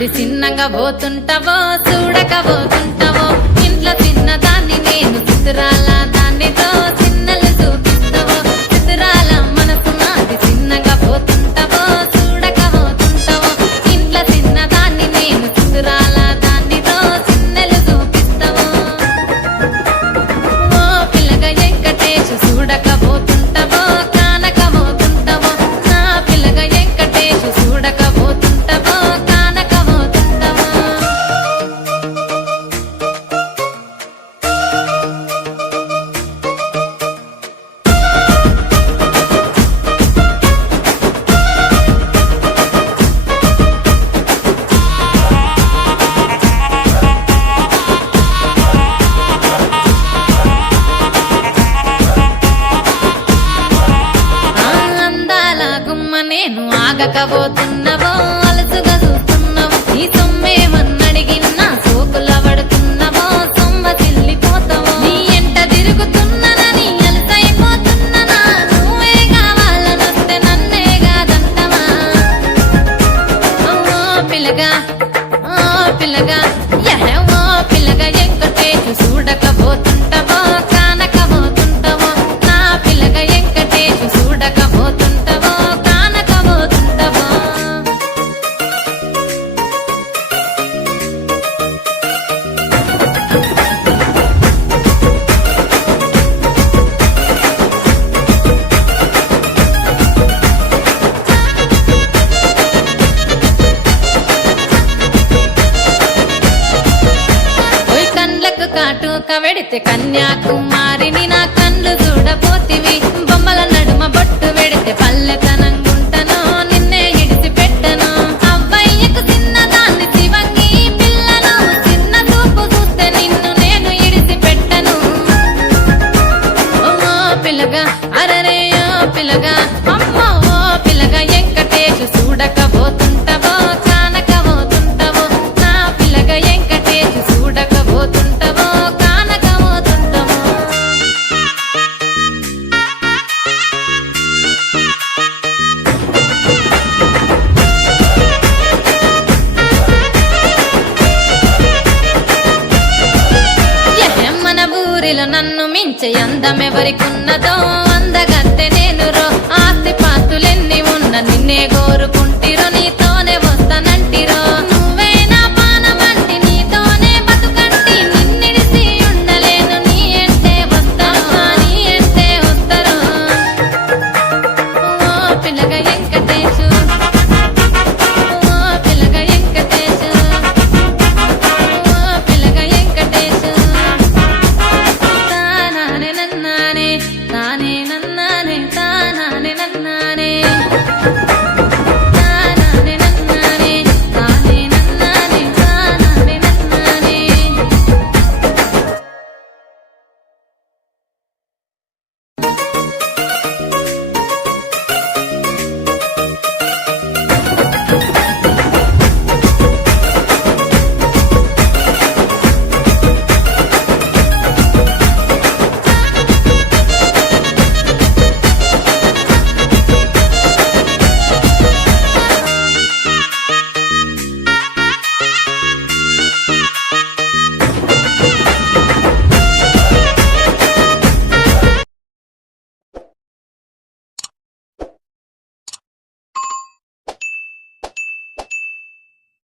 అది చిన్నగా పోతుంటావో చూడకపోతుంటావో ఇంట్లో చిన్నదాన్ని నేను చిత్రాల దాన్నితో చిన్నలు చూపిస్తావో చిత్రాల మనసు నాది చిన్నగా పోతుంటావో చూడకపోతుంటావో ఇంట్లో చిన్నదాన్ని నేను చిత్రాల దాన్నితో చిన్నలు చూపిస్తావో ఓ పిల్లగా వెంకటేశు చూడకపోతుంటావో కానకపోతుంటావో నా పిల్లగా వెంకటేశు చూడకపోతుంటావో కానకపోతుంటావో అందాల గుమ్మ నేను ఆగకపోతున్నావో అలసుగా చూస్తున్నావో నీ సొమ్మేమన్నడిగినా సోకుల పడుతున్నావో సొమ్మ చిల్లిపోతావో నీ ఎంట తిరుగుతున్నానని అలసైపోతున్నానా నువ్వే కావాలనొస్తే నన్నే కాదంటవా ఓ పిల్లగా ఓ పిల్లగా ఓ పిల్లగా వెంకటేశు చూడకపోతుంటావో కానకపోతుంటావో నా పిల్లగా వెంకటేశు చూడకపోతుంటావో కానకపోతుంటావో ఓయ్ కండ్లకు కాటుక వెడితే కన్యాకుమారిని నా కండ్లు చూడపోతివి బొమ్మల నడుమ బొట్టు వెడితే పల్లెతనంగుంటను నిన్నే ఇడిసి పెట్టను అవ్వయ్యకు చిన్నదాన్ని శివంగి పిల్లను చిన్న చూపు చూస్తే నిన్ను నేను ఇడిసి పెట్టను ఓ పిల్లగా అరరే ఓ పిల్లగా అమ్మో ఓ పిల్లగా వెంకటేశు చూడకపోతుంటావో కానకపోతుంటావో నా పిల్లగా వెంకటేశు చూడకపోతుంటావో కానకపోతుంటావో మన ఊరిలో నన్ను మించే అందమెవరికున్నదో అందగత్తె నేను రో ఆస్తి పాస్తులెన్ని ఉన్న నిన్నే కోరుకుంటా